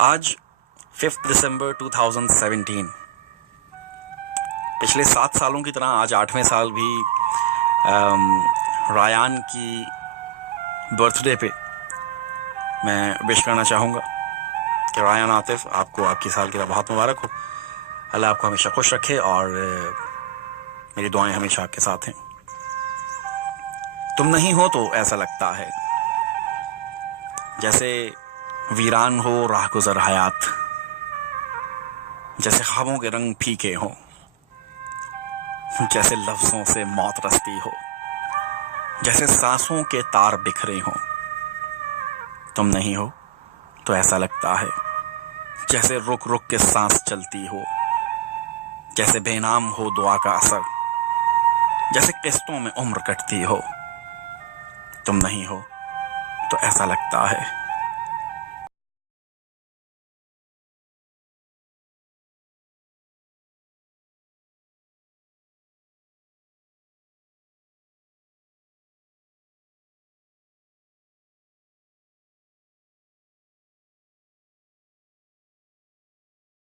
आज 5 दिसंबर 2017। पिछले 7 सालों की तरह आज 8वें साल भी रायान की बर्थडे पे मैं विश करना चाहूँगा कि रायान आतिफ, आपको आपकी सालगिरह बहुत मुबारक हो। अल्लाह आपको हमेशा खुश रखे और मेरी दुआएं हमेशा आपके साथ हैं। तुम नहीं हो तो ऐसा लगता है जैसे वीरान हो राहगुज़र हयात, जैसे ख्वाबों के रंग फीके हों, जैसे लफ्ज़ों से मौत रसती हो, जैसे सांसों के तार बिखरे हों। तुम नहीं हो तो ऐसा लगता है जैसे रुक रुक के सांस चलती हो, जैसे बेनाम हो दुआ का असर, जैसे किस्तों में उम्र कटती हो। तुम नहीं हो तो ऐसा लगता है